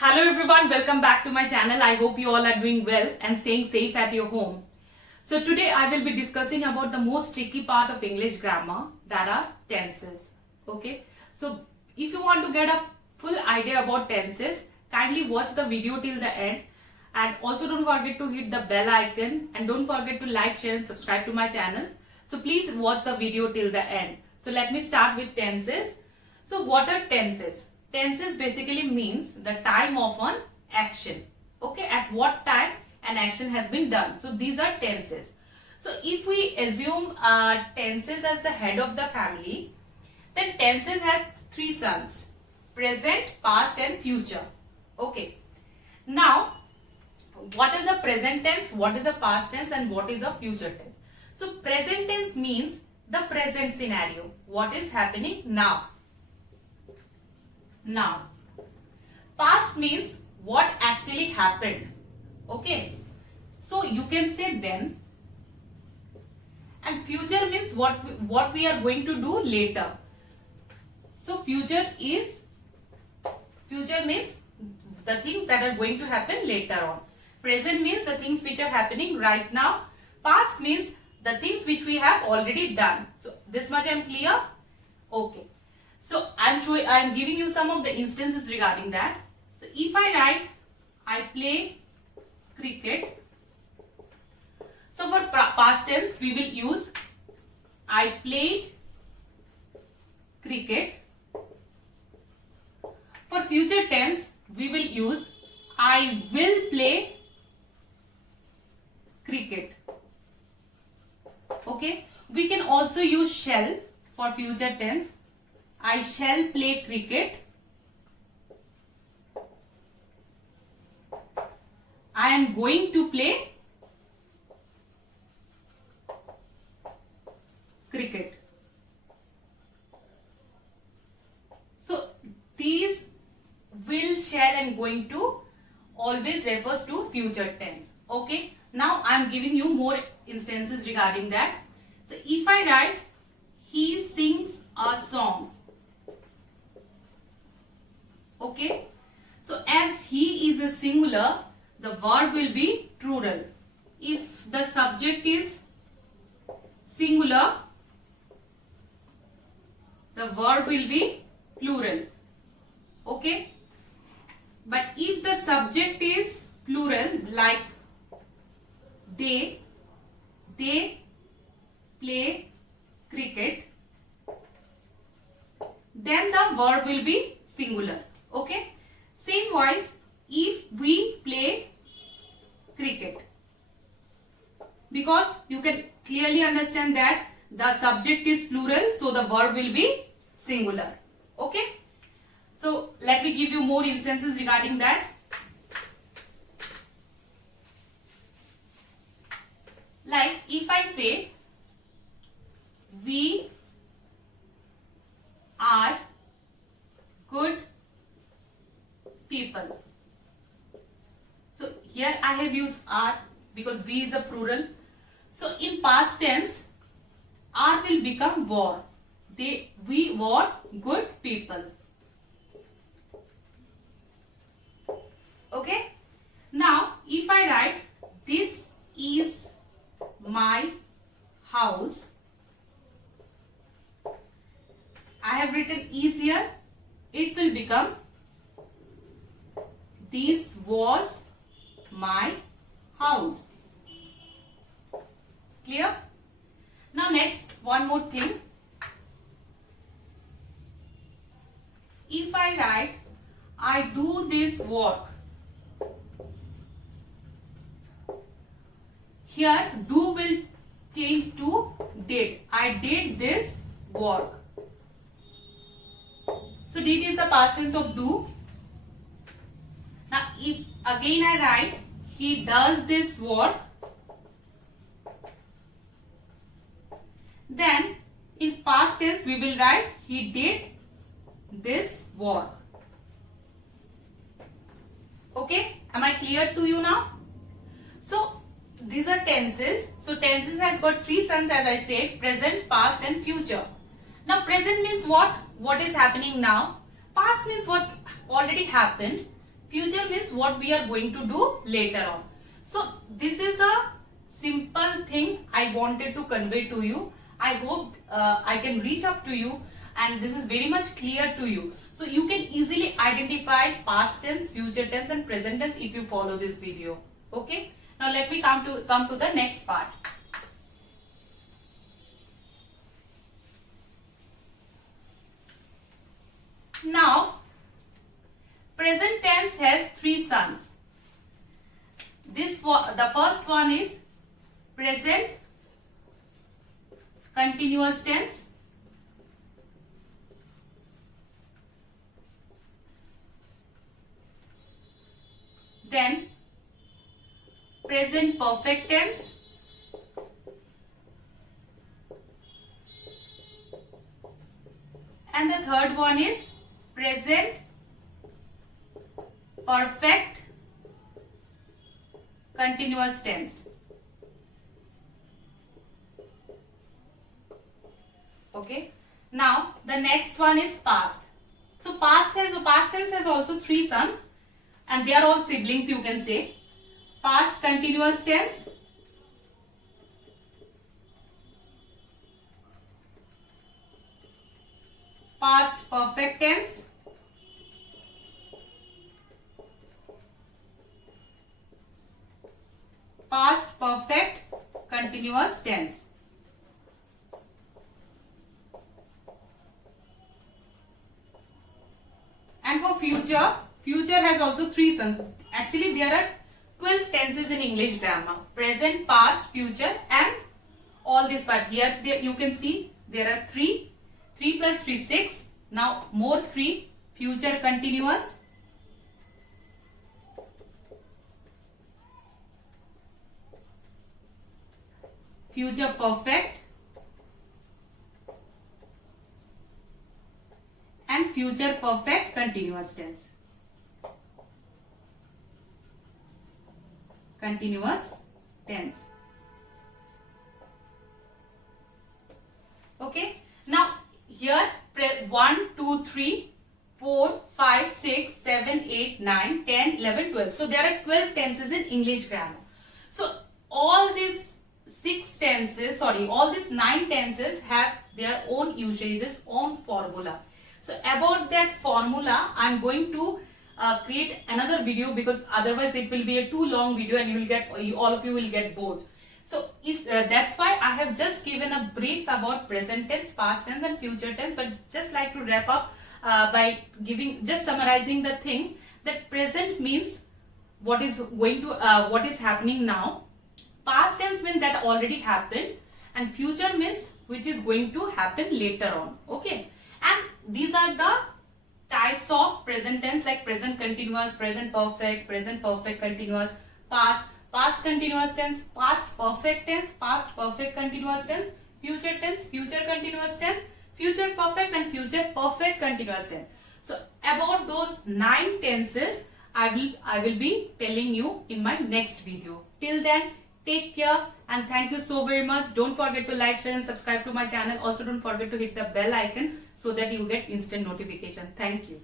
Hello everyone, welcome back to my channel. I hope you all are doing well and staying safe at your home. So today I will be discussing about the most tricky part of English grammar, that are tenses. Okay, so if you want to get a full idea about tenses, kindly watch the video till the end, and also don't forget to hit the bell icon and don't forget to like, share and subscribe to my channel. So please watch the video till the end. So let me start with tenses. So what are tenses? Tenses basically means the time of an action. Okay, at what time an action has been done. So these are tenses. So if we assume tenses as the head of the family, then tenses have three sons: present, past and future. Okay. Now, what is a present tense, what is a past tense and what is a future tense? So present tense means the present scenario. What is happening now? Now, past means what actually happened. Okay, so you can say then, and future means what we are going to do later. So future means the things that are going to happen later on. Present means the things which are happening right now. Past means the things which we have already done. So this much I am clear? Okay. So I am giving you some of the instances regarding that. So if I write, I play cricket. So for past tense, we will use I played cricket. For future tense, we will use I will play cricket. Okay. We can also use shall for future tense. I shall play cricket. I am going to play cricket. So these will, shall and going to always refers to future tense. Okay. Now I am giving you more instances regarding that. So if I write, he sings a song. Okay, so as he is a singular, the verb will be plural. If the subject is singular, the verb will be plural. Okay, but if the subject is plural, like they play cricket, then the verb will be singular. Okay, same wise, if we play cricket, because you can clearly understand that the subject is plural, so the verb will be singular. Okay, so let me give you more instances regarding that. Like if I say, we are good people. So here I have used are because we is a plural. So in past tense, are will become were. We were good people. Okay. Now if I write, this is my house, I have written is here. It will become, this was my house. Clear? Now next, one more thing. If I write, I do this work. Here do will change to did. I did this work. So did is the past tense of do. Now if again I write, he does this work, then in past tense we will write, he did this work. Okay, am I clear to you now? So these are tenses. So tenses has got three sons, as I said: present, past and future. Now present means what? What is happening now. Past means what already happened. Future means what we are going to do later on. So this is a simple thing I wanted to convey to you. I hope I can reach up to you and this is very much clear to you. So you can easily identify past tense, future tense and present tense if you follow this video. Okay. Now let me come to the next part. Now, present tense has three sons. The first one is present continuous tense. Then present perfect tense. And the third one is present perfect continuous tense. Okay. Now the next one is past. So past tense has also three sons and they are all siblings, you can say. Past continuous tense, past perfect tense, past perfect continuous tense. And for future has also three sons. Actually there are 12 tenses in English grammar: present, past, future and all this part. Here you can see there are 3 plus 3 6. Now more 3. Future continuous, future perfect and future perfect continuous tense. Continuous tense. Okay. Now here 1, 2, 3, 4, 5, 6, 7, 8, 9, 10, 11, 12. So there are 12 tenses in English grammar. So all these 9 tenses have their own usages, own formula. So about that formula, I am going to create another video because otherwise it will be a too long video and all of you will get bored. So that's why I have just given a brief about present tense, past tense and future tense, but just like to wrap up by summarizing the things that present means what is happening now, past tense means that already happened, and future means which is going to happen later on. Okay, and these are the types of present tense, like present continuous, present perfect continuous, past continuous tense, past perfect tense, past perfect continuous tense, future tense, future continuous tense, future perfect and future perfect continuous tense. So about those 9 tenses I will be telling you in my next video. Till then, take care and thank you so very much. Don't forget to like, share and subscribe to my channel. Also don't forget to hit the bell icon so that you get instant notification. Thank you.